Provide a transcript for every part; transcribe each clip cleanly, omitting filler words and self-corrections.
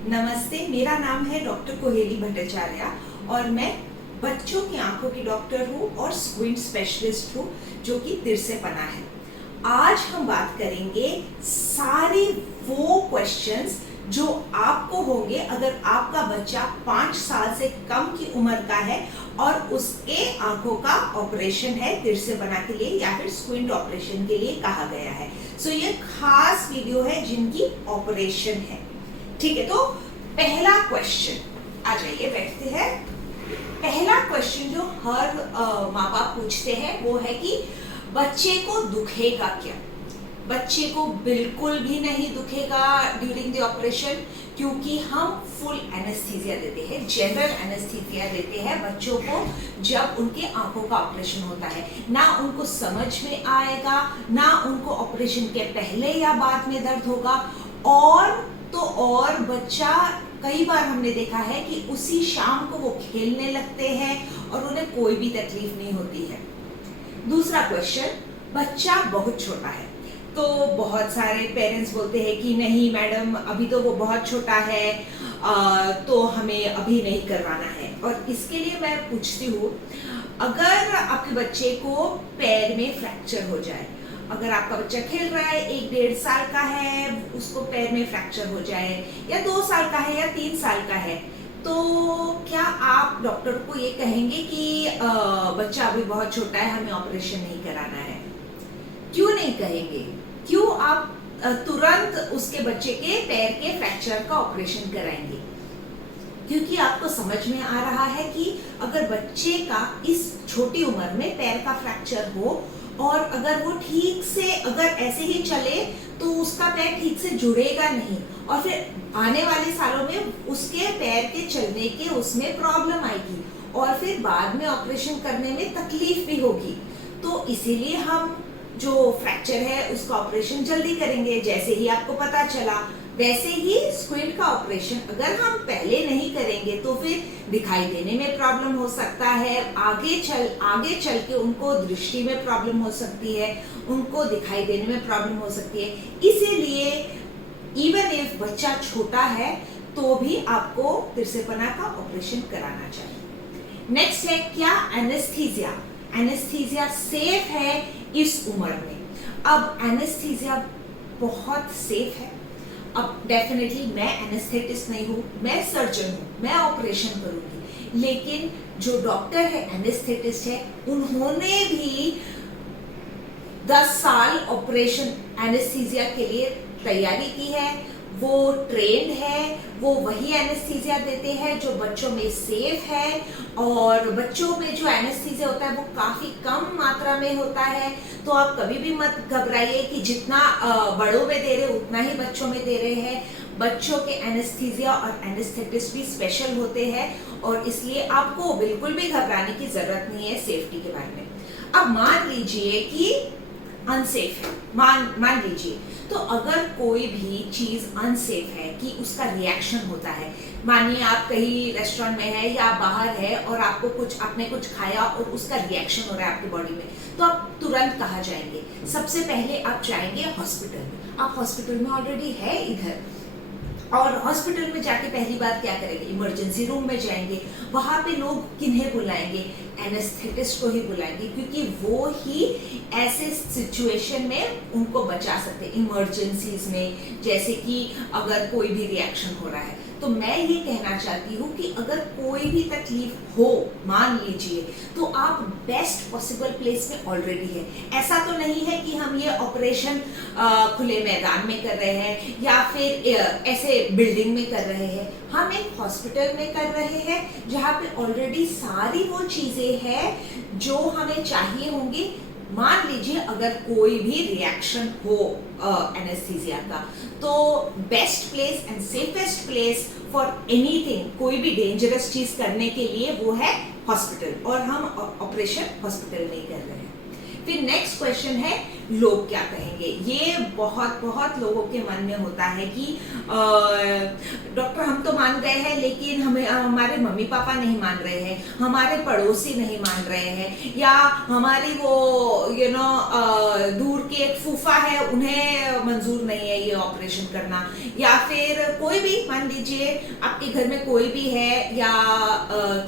नमस्ते, मेरा नाम है डॉक्टर कोहेली भट्टाचार्य और मैं बच्चों की आंखों की डॉक्टर हूँ और स्क्विंट स्पेशलिस्ट हूँ जो कि तिरछेपना है। आज हम बात करेंगे सारे वो क्वेश्चंस जो आपको होंगे अगर आपका बच्चा 5 साल से कम की उम्र का है और उसके आंखों का ऑपरेशन है तिरछेपना के लिए या फिर स्क्विंट ऑपरेशन के लिए कहा गया है। सो ये खास वीडियो है जिनकी ऑपरेशन है। ठीक है, तो पहला क्वेश्चन, आ जाइए बैठते हैं। पहला क्वेश्चन जो हर माँ बाप पूछते हैं वो है कि बच्चे को दुखेगा क्या। बच्चे को बिल्कुल भी नहीं दुखेगा ड्यूरिंग द ऑपरेशन, क्योंकि हम फुल एनेस्थीसिया देते हैं, जनरल एनेस्थीसिया देते हैं बच्चों को जब उनके आंखों का ऑपरेशन होता है। ना उनको समझ में आएगा, ना उनको ऑपरेशन के पहले या बाद में दर्द होगा, और बच्चा कई बार हमने देखा है कि उसी शाम को वो खेलने लगते हैं और उन्हें कोई भी तकलीफ नहीं होती है। दूसरा क्वेश्चन, बच्चा बहुत छोटा है तो बहुत सारे पेरेंट्स बोलते हैं कि नहीं मैडम अभी तो वो बहुत छोटा है, तो हमें अभी नहीं करवाना है। और इसके लिए मैं पूछती हूँ, अगर आपके बच्चे को पैर में फ्रैक्चर हो जाए, अगर आपका बच्चा खेल रहा है, 1-1.5 साल का है, उसको पैर में फ्रैक्चर हो जाए, या 2 साल का है या 3 साल का है, तो क्या आप डॉक्टर को ये कहेंगे कि बच्चा अभी बहुत छोटा है, हमें ऑपरेशन नहीं कराना है? क्यों नहीं कहेंगे? क्यों आप तुरंत उसके बच्चे के पैर के फ्रैक्चर का ऑपरेशन कराएंगे? क्योंकि आपको समझ में आ रहा है कि अगर बच्चे का इस छोटी उम्र में पैर का फ्रैक्चर हो और अगर वो ठीक से अगर ऐसे ही चले तो उसका पैर ठीक से जुड़ेगा नहीं और फिर आने वाले सालों में उसके पैर के चलने के उसमें प्रॉब्लम आएगी और फिर बाद में ऑपरेशन करने में तकलीफ भी होगी। तो इसीलिए हम जो फ्रैक्चर है उसका ऑपरेशन जल्दी करेंगे। जैसे ही आपको पता चला वैसे ही स्क्विंट का ऑपरेशन अगर हम पहले नहीं करेंगे तो फिर दिखाई देने में प्रॉब्लम हो सकता है, आगे चल के उनको दृष्टि में प्रॉब्लम हो सकती है, उनको दिखाई देने में प्रॉब्लम हो सकती है। इसीलिए इवन इफ बच्चा छोटा है तो भी आपको तिरछेपना का ऑपरेशन कराना चाहिए। नेक्स्ट है, क्या एनेस्थीसिया सेफ है इस उम्र में? अब एनेस्थीसिया बहुत सेफ है। अब डेफिनेटली मैं एनेस्थेटिस्ट नहीं हूँ, मैं सर्जन हूँ, मैं ऑपरेशन करूंगी, लेकिन जो डॉक्टर है एनेस्थेटिस्ट है उन्होंने भी 10 साल ऑपरेशन एनेस्थीसिया के लिए तैयारी की है, वो ट्रेंड है, वो वही एनेस्थीसिया देते हैं जो बच्चों में सेफ है। और बच्चों में जो एनेस्थीसिया होता है वो काफी कम मात्रा में होता है, तो आप कभी भी मत घबराइए कि जितना बड़ों में दे रहे उतना ही बच्चों में दे रहे हैं। बच्चों के एनेस्थीसिया और एनेस्थेटिस्ट भी स्पेशल होते हैं और इसलिए आपको बिल्कुल भी घबराने की जरूरत नहीं है सेफ्टी के बारे में। अब मान लीजिए कि अनसेफ है, मान लीजिए, तो अगर कोई भी चीज अनसेफ है कि उसका रिएक्शन होता है, मानिए आप कहीं रेस्टोरेंट में है या बाहर है और आपने कुछ खाया और उसका रिएक्शन हो रहा है आपकी बॉडी में, तो आप तुरंत कहाँ जाएंगे? सबसे पहले आप जाएंगे हॉस्पिटल में। आप हॉस्पिटल में ऑलरेडी है इधर, और हॉस्पिटल में जाके पहली बात क्या करेंगे? इमरजेंसी रूम में जाएंगे। वहां पे लोग किन्हें बुलाएंगे? एनेस्थेटिस्ट को ही बुलाएंगे, क्योंकि वो ही ऐसे सिचुएशन में उनको बचा सकते हैं, इमरजेंसीज में, जैसे कि अगर कोई भी रिएक्शन हो रहा है। तो मैं ये कहना चाहती हूँ कि अगर कोई भी तकलीफ हो, मान लीजिए, तो आप बेस्ट पॉसिबल प्लेस में ऑलरेडी है। ऐसा तो नहीं है कि हम ये ऑपरेशन खुले मैदान में कर रहे हैं या फिर ऐसे बिल्डिंग में कर रहे हैं, हम एक हॉस्पिटल में कर रहे हैं जहाँ पे ऑलरेडी सारी वो चीजें हैं जो हमें चाहिए होंगी। मान लीजिए अगर कोई भी रिएक्शन हो एनेस्थीसिया का, तो best place and safest place for anything, कोई भी डेंजरस चीज करने के लिए वो है हॉस्पिटल, और हम ऑपरेशन हॉस्पिटल में कर रहे हैं। फिर नेक्स्ट क्वेश्चन है लोग क्या कहेंगे। ये बहुत बहुत लोगों के मन में होता है कि डॉक्टर हम तो मान गए हैं लेकिन हमें हमारे मम्मी पापा नहीं मान रहे हैं, हमारे पड़ोसी नहीं मान रहे हैं, या हमारी वो दूर की एक फूफा है उन्हें मंजूर नहीं है ये ऑपरेशन करना, या फिर कोई भी मान लीजिए आपके घर में कोई भी है या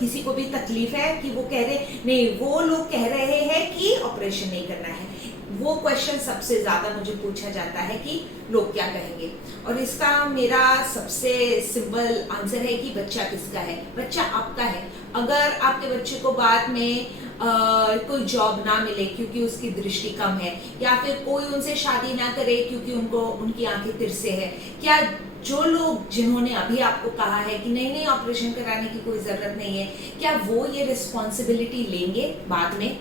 किसी को भी तकलीफ है कि वो कह रहे नहीं, वो लोग कह रहे हैं कि ऑपरेशन नहीं करना है। वो क्वेश्चन सबसे ज्यादा मुझे पूछा जाता है कि लोग क्या कहेंगे, और इसका मेरा सबसे सिंपल आंसर है कि बच्चा किसका है, बच्चा आपका है। अगर आपके बच्चे को बाद में कोई जॉब ना मिले क्योंकि उसकी दृष्टि कम है, या फिर कोई उनसे शादी ना करे क्योंकि उनकी आंखें तिरछे है, क्या जो लोग जिन्होंने अभी आपको कहा है कि नहीं नहीं ऑपरेशन कराने की कोई जरूरत नहीं है, क्या वो ये रिस्पॉन्सिबिलिटी लेंगे बाद में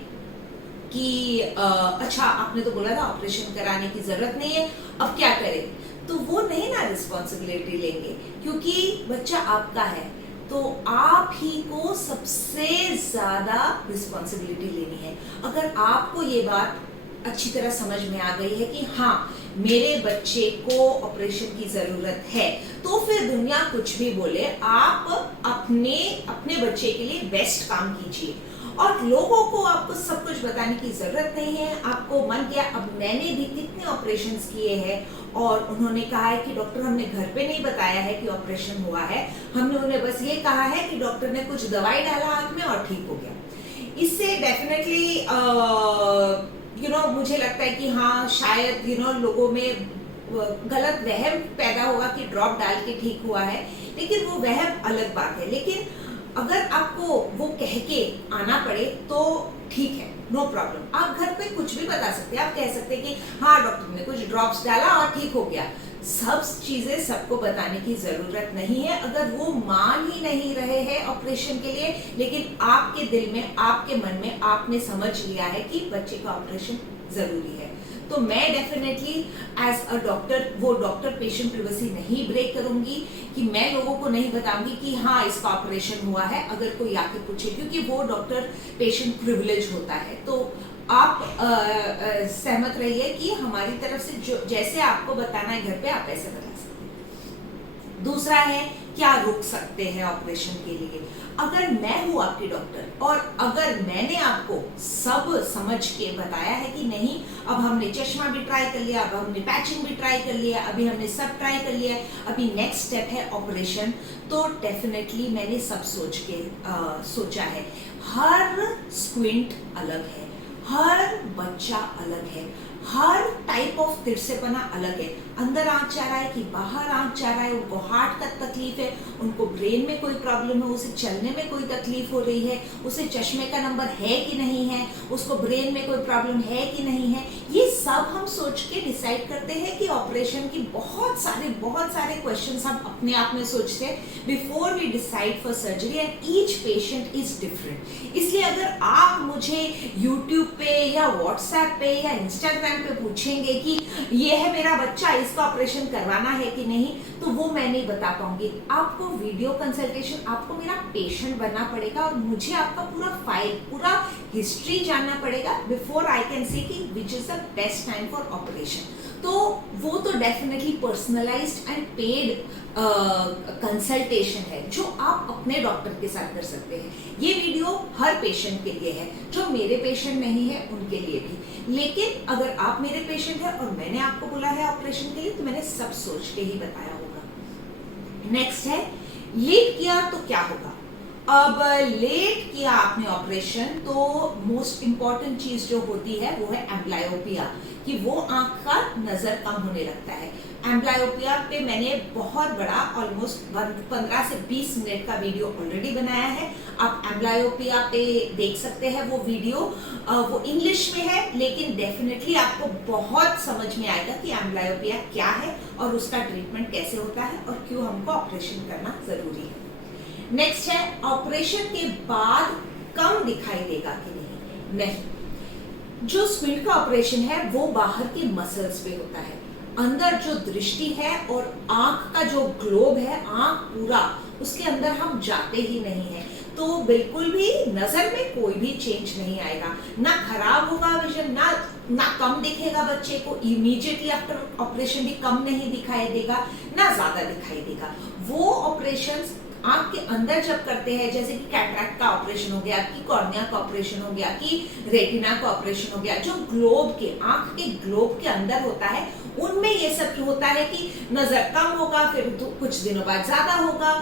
कि अच्छा आपने तो बोला था ऑपरेशन कराने की जरूरत नहीं है, अब क्या करें? तो वो नहीं ना रिस्पॉन्सिबिलिटी लेंगे, क्योंकि बच्चा आपका है तो आप ही को सबसे ज्यादा रिस्पॉन्सिबिलिटी लेनी है। अगर आपको ये बात अच्छी तरह समझ में आ गई है कि हाँ मेरे बच्चे को ऑपरेशन की जरूरत है, तो फिर दुनिया कुछ भी बोले, आप अपने बच्चे के लिए बेस्ट काम कीजिए। और लोगों को आपको सब कुछ बताने की जरूरत नहीं है। आपको मन किया, अब मैंने भी कितने ऑपरेशंस किए हैं और उन्होंने कहा है कि डॉक्टर हमने घर पे नहीं बताया है कि ऑपरेशन हुआ है, हमने उन्हें बस ये कहा है कि डॉक्टर ने कुछ दवाई डाला आंख में और ठीक हो गया। इससे डेफिनेटली मुझे लगता है कि हाँ शायद लोगों में गलत वहम पैदा होगा कि ड्रॉप डाल के ठीक हुआ है, लेकिन वो वहम अलग बात है। लेकिन अगर आपको वो कह के आना पड़े तो ठीक है, नो प्रॉब्लम। आप घर पे कुछ भी बता सकते हैं, आप कह सकते हैं कि हाँ डॉक्टर ने कुछ ड्रॉप्स डाला और ठीक हो गया। सब चीजें सबको बताने की जरूरत नहीं है। अगर वो मान ही नहीं रहे हैं ऑपरेशन के लिए, लेकिन आपके दिल में, आपके मन में आपने समझ लिया है कि बच्चे का ऑपरेशन जरूरी है, तो मैं डेफिनेटली एज अ डॉक्टर वो डॉक्टर पेशेंट प्रिवेसी नहीं ब्रेक करूंगी कि मैं लोगों को नहीं बताऊंगी कि हाँ इसका ऑपरेशन हुआ है अगर कोई आके पूछे, क्योंकि वो डॉक्टर पेशेंट प्रिविलेज होता है। तो आप सहमत रहिए कि हमारी तरफ से जो जैसे आपको बताना है घर पे आप ऐसे बता सकते हैं। दूसरा है क्या रुक सकते हैं ऑपरेशन के लिए। अगर मैं हूं आपकी डॉक्टर और अगर मैंने आपको सब समझ के बताया है कि नहीं, अब हमने चश्मा भी ट्राई कर लिया, अब हमने पैचिंग भी ट्राई कर लिया, अभी हमने सब ट्राई कर लिया, अभी नेक्स्ट स्टेप है ऑपरेशन, तो डेफिनेटली मैंने सब सोचा है। हर स्क्विंट अलग है, हर बच्चा अलग है, हर टाइप ऑफ तिरछेपना अलग है। अंदर आंख जा रहा है कि बाहर आंख जा रहा है, उनको हार्ट का तकलीफ है, उनको ब्रेन में कोई प्रॉब्लम है, उसे चलने में कोई तकलीफ हो रही है, उसे चश्मे का नंबर है कि नहीं है, उसको ब्रेन में कोई प्रॉब्लम है कि नहीं है, ये सब हम सोच के डिसाइड करते हैं कि ऑपरेशन की बहुत सारे क्वेश्चंस हम अपने आप में सोचते हैं before we decide for surgery, and each patient is different. इसलिए अगर आप मुझे यूट्यूब पे या व्हाट्सएप पे या इंस्टाग्राम पे पूछेंगे कि ये है मेरा बच्चा, इसका ऑपरेशन करवाना है कि नहीं, तो वो मैं नहीं बता पाऊंगी। आपको वीडियो कंसल्टेशन, आपको मेरा पेशेंट बनना पड़ेगा और मुझे आपका पूरा फाइल, पूरा हिस्ट्री जानना पड़ेगा बिफोर आई कैन से कि which is the best time for operation. तो वो तो definitely personalised and paid consultation है जो आप अपने डॉक्टर के साथ कर सकते हैं। ये वीडियो हर पेशेंट के लिए है, जो मेरे पेशेंट नहीं है उनके लिए भी। लेकिन अगर आप मेरे पेशेंट है और मैंने आपको बोला है ऑपरेशन के लिए, तो मैंने सब सोच के ही बताया होगा। नेक्स्ट है लेट किया तो क्या होगा। अब लेट किया आपने ऑपरेशन तो मोस्ट इंपॉर्टेंट चीज जो होती है वो है एम्ब्लायोपिया, कि वो आंख का नजर कम होने लगता है। एम्ब्लायोपिया पे मैंने बहुत बड़ा ऑलमोस्ट 15 से 20 मिनट का वीडियो ऑलरेडी बनाया है। आप एम्ब्लायोपिया पे देख सकते हैं वो वीडियो, वो इंग्लिश में है, लेकिन डेफिनेटली आपको बहुत समझ में आएगा कि एम्ब्लायोपिया क्या है और उसका ट्रीटमेंट कैसे होता है और क्यों हमको ऑपरेशन करना जरूरी है। नेक्स्ट है ऑपरेशन के बाद कम दिखाई देगा कि नहीं। जो स्क्विंट का ऑपरेशन है वो बाहर के मसल्स पे होता है, अंदर जो दृष्टि है और आंख का जो ग्लोब है, आंख पूरा उसके अंदर हम जाते ही नहीं है। तो तो बिल्कुल भी नजर में कोई भी चेंज नहीं आएगा, ना खराब होगा विजन, ना कम दिखेगा बच्चे को, इमीडिएटली आफ्टर ऑपरेशन भी कम नहीं दिखाई देगा, ना ज्यादा दिखाई देगा। वो ऑपरेशंस आंख के अंदर जब करते हैं, जैसे कि कैटरैक्ट का ऑपरेशन हो गया, कि कॉर्निया का ऑपरेशन हो गया, कि रेटिना का ऑपरेशन हो गया, जो ग्लोब के आंख के ग्लोब के अंदर होता है, उनमें ये सब होता है कि नजर कम होगा, फिर कुछ दिनों बाद ज्यादा होगा।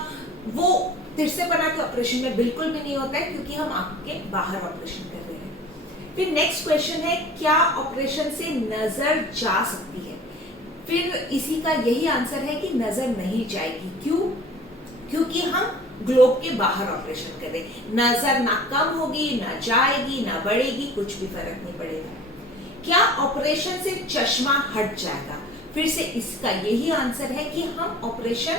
वो तिरछेपना के ऑपरेशन में बिल्कुल भी नहीं होता है, क्योंकि हम आंख के बाहर ऑपरेशन कर रहे हैं। फिर नेक्स्ट क्वेश्चन है, क्या ऑपरेशन से नजर जा सकती है? फिर इसी का यही आंसर है कि नजर नहीं जाएगी। क्यों? क्योंकि हम ग्लोब के बाहर ऑपरेशन कर रहे हैं। नजर ना कम होगी, ना जाएगी, ना बढ़ेगी, कुछ भी फर्क नहीं पड़ेगा। क्या ऑपरेशन से चश्मा हट जाएगा? फिर से इसका यही आंसर है कि हम ऑपरेशन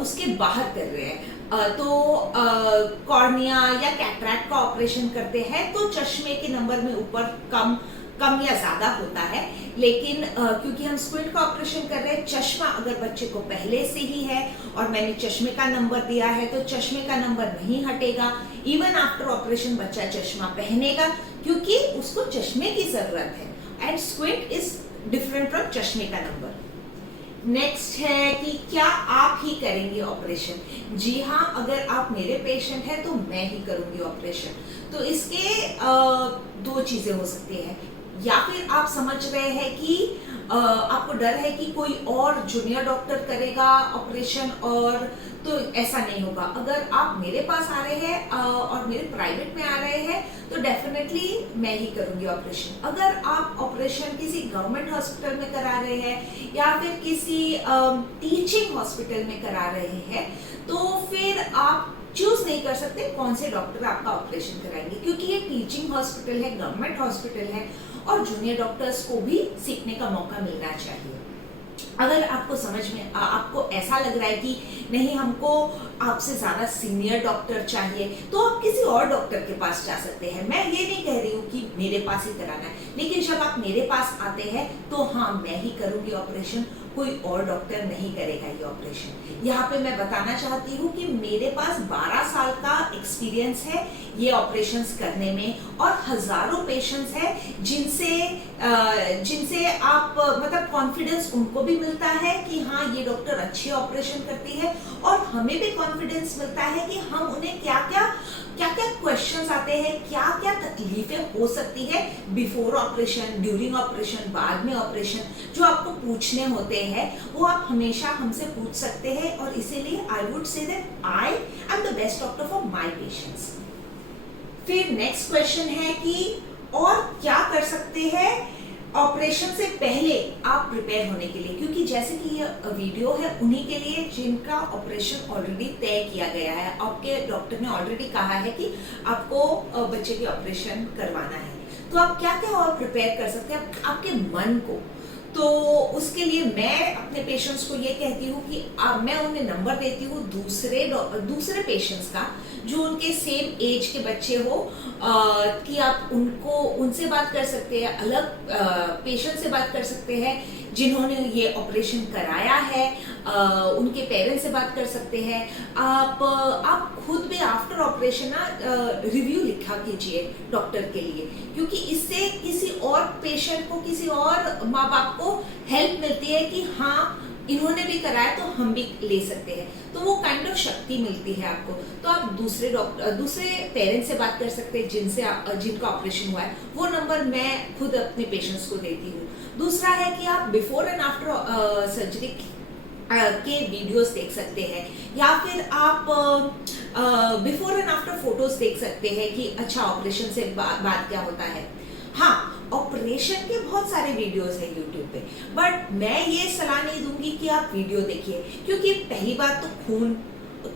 उसके बाहर कर रहे हैं। तो कॉर्निया या कैटरैक्ट का ऑपरेशन करते हैं तो चश्मे के नंबर में ऊपर कम या ज्यादा होता है, लेकिन क्योंकि हम स्क्विंट का ऑपरेशन कर रहे हैं, चश्मा अगर बच्चे को पहले से ही है और मैंने चश्मे का नंबर दिया है तो चश्मे का नंबर नहीं हटेगा। इवन आफ्टर ऑपरेशन बच्चा चश्मा पहनेगा, क्योंकि उसको चश्मे की जरूरत है। And squint is different from चश्मे का नंबर। नेक्स्ट है कि क्या आप ही करेंगे ऑपरेशन? जी हाँ, अगर आप मेरे पेशेंट हैं तो मैं ही करूंगी ऑपरेशन। तो इसके दो चीजें हो सकती हैं, या फिर आप समझ रहे हैं कि आपको डर है कि कोई और जूनियर डॉक्टर करेगा ऑपरेशन, और तो ऐसा नहीं होगा। अगर आप मेरे पास आ रहे हैं और मेरे प्राइवेट में आ रहे हैं तो डेफिनेटली मैं ही करूंगी ऑपरेशन। अगर आप ऑपरेशन किसी गवर्नमेंट हॉस्पिटल में करा रहे हैं या फिर किसी टीचिंग हॉस्पिटल में करा रहे हैं, तो फिर आप चूज नहीं कर सकते कौन से डॉक्टर आपका ऑपरेशन कराएंगे, क्योंकि ये टीचिंग हॉस्पिटल है, गवर्नमेंट हॉस्पिटल है, और जूनियर डॉक्टर्स को भी सीखने का मौका मिलना चाहिए। अगर आपको समझ में आपको ऐसा लग रहा है कि नहीं, हमको आपसे ज्यादा सीनियर डॉक्टर चाहिए, तो आप किसी और डॉक्टर के पास जा सकते हैं। मैं ये नहीं कह रही हूँ कि मेरे पास ही कराना है, लेकिन जब आप मेरे पास आते हैं तो हाँ, मैं ही करूंगी ऑपरेशन, कोई और डॉक्टर नहीं करेगा ये ऑपरेशन। यहाँ पे मैं बताना चाहती हूँ कि मेरे पास 12 साल का एक्सपीरियंस है ये ऑपरेशंस करने में, और हजारों पेशेंट्स हैं जिनसे आप मतलब कॉन्फिडेंस उनको भी मिलता है कि हाँ, ये डॉक्टर अच्छे ऑपरेशन करती है, और हमें भी कॉन्फिडेंस मिलता है कि हम उन्हें क्या क्या क्वेश्चंस आते हैं, क्या क्या तकलीफें हो सकती है बिफोर ऑपरेशन, ड्यूरिंग ऑपरेशन, बाद में ऑपरेशन, जो आपको पूछने होते हैं वो आप हमेशा हमसे पूछ सकते हैं। और इसीलिए I would say that I am the best doctor for my patients. फिर नेक्स्ट क्वेश्चन है कि और क्या कर सकते हैं ऑपरेशन से पहले आप प्रिपेयर होने के लिए, क्योंकि जैसे कि ये वीडियो है उन्हीं के लिए जिनका ऑपरेशन ऑलरेडी तय किया गया है। आपके डॉक्टर ने ऑलरेडी कहा है कि आपको बच्चे की ऑपरेशन करवाना है, तो आप क्या क्या और प्रिपेयर कर सकते हैं आपके मन को। तो उसके लिए मैं अपने पेशेंट्स को ये कहती हूँ कि मैं उन्हें नंबर देती हूँ दूसरे पेशेंट्स का जो उनके सेम एज के बच्चे हो, कि आप उनसे बात कर सकते हैं, अलग पेशेंट से बात कर सकते हैं जिन्होंने ये ऑपरेशन कराया है, उनके पेरेंट्स से बात कर सकते हैं। आप खुद भी आफ्टर ऑपरेशन रिव्यू लिखा कीजिए डॉक्टर के लिए, क्योंकि इससे किसी और पेशेंट को, किसी और माँ बाप को हेल्प मिलती है कि हाँ, इन्होंने भी कराया तो हम भी ले सकते हैं, तो वो काइंड ऑफ शक्ति मिलती है आपको। तो आप दूसरे पेरेंट्स से बात कर सकते हैं जिनका ऑपरेशन हुआ है, वो नंबर मैं खुद अपने पेशेंट्स को देती हूँ। दूसरा है कि आप बिफोर एंड आफ्टर सर्जरी के वीडियोस देख सकते हैं, या फिर आप बिफोर एंड आफ्टर फोटोज देख सकते हैं कि अच्छा ऑपरेशन से बाद क्या होता है। हाँ, ऑपरेशन के बहुत सारे वीडियोस हैं यूट्यूब पे, बट मैं ये सलाह नहीं दूंगी कि आप वीडियो देखिए, क्योंकि पहली बात तो खून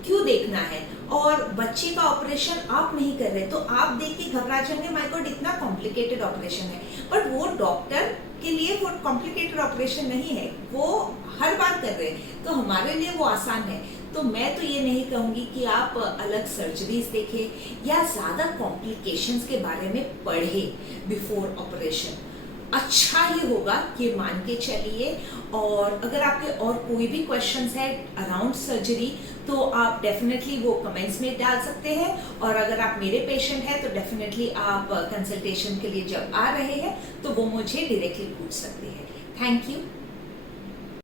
क्यों देखना है, और बच्चे का ऑपरेशन आप नहीं कर रहे तो आप देख के घबरा जाएंगे, माय गॉड इतना कॉम्प्लिकेटेड ऑपरेशन है, बट वो डॉक्टर के लिए वो कॉम्प्लिकेटेड ऑपरेशन नहीं है, वो हर बार कर रहे हैं, तो हमारे लिए वो आसान है। तो मैं तो ये नहीं कहूंगी कि आप अलग सर्जरीज देखें या ज्यादा कॉम्प्लिकेशंस के बारे में पढ़े बिफोर ऑपरेशन। अच्छा ही होगा, ये मान के चलिए। और अगर आपके और कोई भी क्वेश्चंस है अराउंड सर्जरी तो आप डेफिनेटली वो कमेंट्स में डाल सकते हैं। और अगर आप मेरे पेशेंट हैं तो डेफिनेटली आप कंसल्टेशन के लिए जब आ रहे हैं तो वो मुझे डायरेक्टली पूछ सकते हैं। Thank you.